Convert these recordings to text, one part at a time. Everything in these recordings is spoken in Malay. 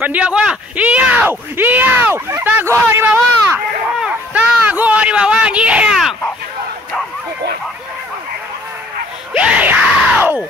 Bukan dia gua. Iyau! Iyau! Tago di bawah. Tago di bawah anjing. Iyau!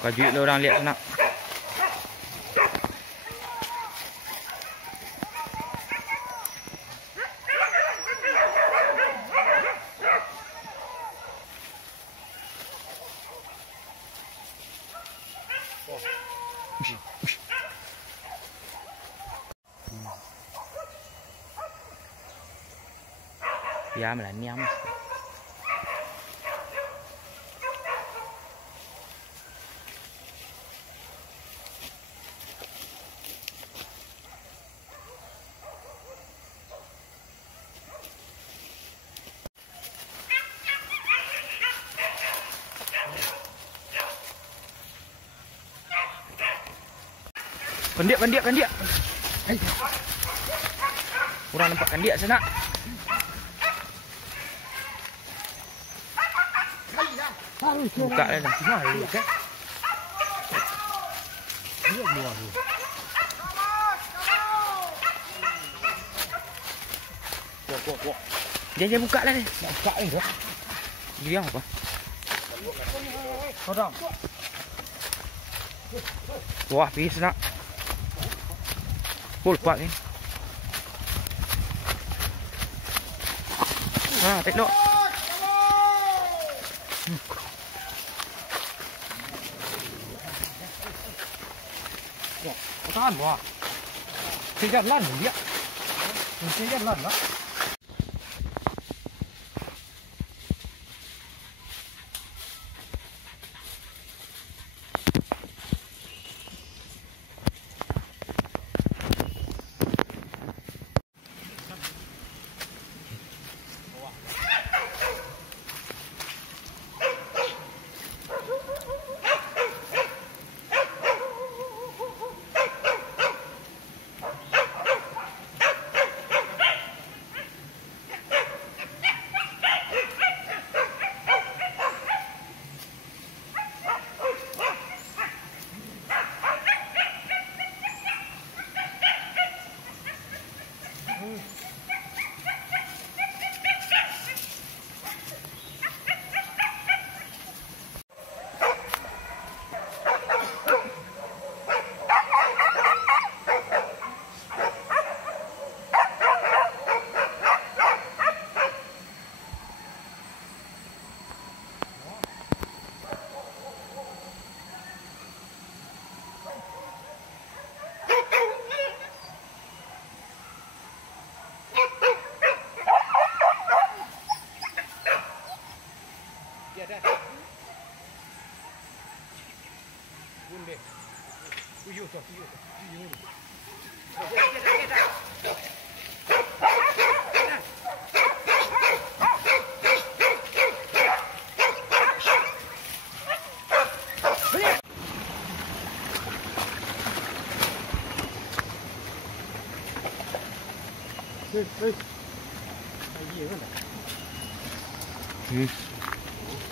Baju ni orang lihat nak. Dia malah niam. Kandiak. Kurang nampak kandiak sana. Buka dah. Dia buka lah ni. Buka ni dah. Dia apa? Kodam. Wah, pergi sana. Full kuat ni. Tengok. Tahan wah. Kejar lan dia. Kejar lan lah.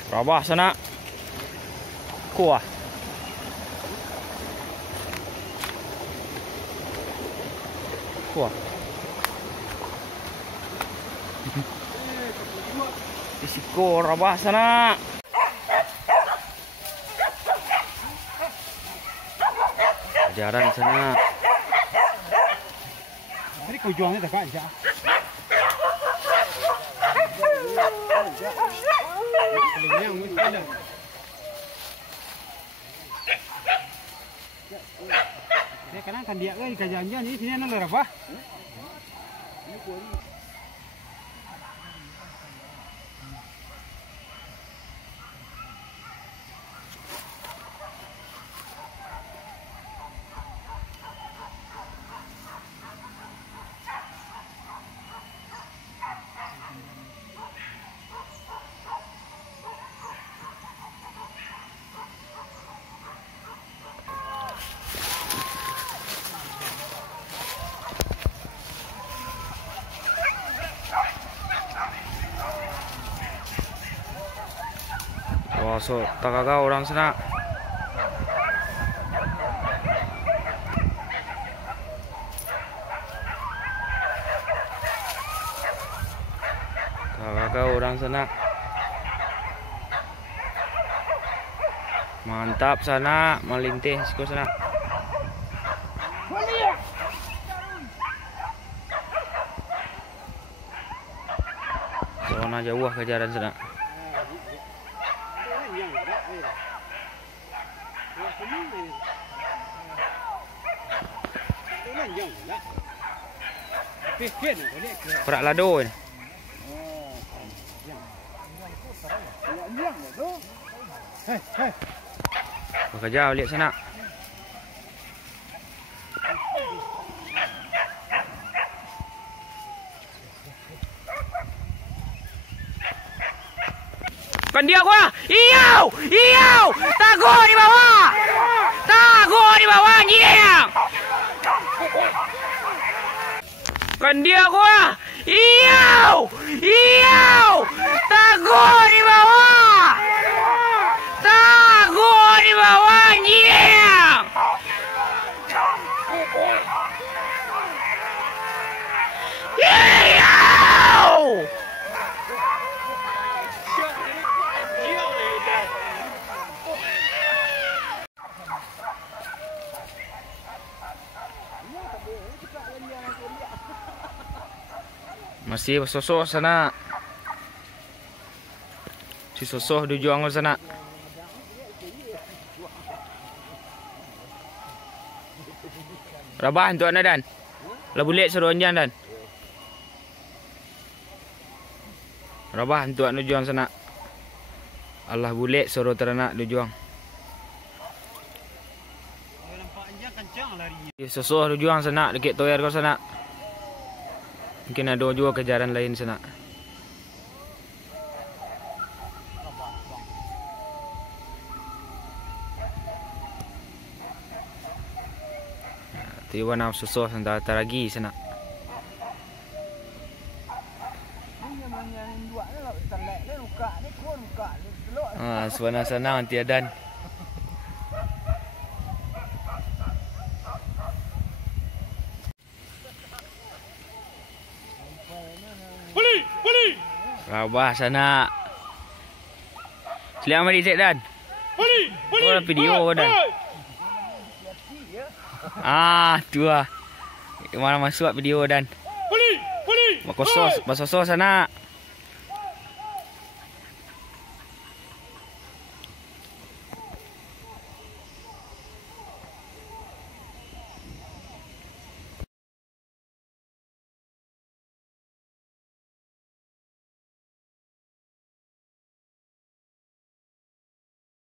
Rabah sana. Kuah. Kuah. Risiko rabah sana. Jaran sana. Tadi kau juangnya tak aja. Dia kadang kan dia kan kajian ni sini nang berapa? Wah, so tagaga orang sana. Tagaga orang sana. Mantap sana, malintih siko sana. Zona jauh kejaran sana. Perak lado ni. Bekerja balik sana. Kan dia gua. Iyau! Iyau! Tago di bawah. Tago di bawah anjing. Kan dia gua. Iyau! Iyau! Tago di bawah. Tago di bawah anjing. Iyau! Masih bersosoh sana. Si sosoh dijuang ke sana. Rabah untuk anda dan. Lah bulik suruh anjan dan. Rabah untuk anda juang sana. Allah bulik suruh teranak dijuang. Sosoh dijuang sana dekat toyer kau sana. Mungkin ada juga kejaran lain sana. Tiba nak susah santai lagi sana. Sebenarnya sana nanti ada. Rabah sana. Selamat mari Cik Dan. Oh, video Dan. Tu lah. Mana masuk video Dan. Bakosos sana.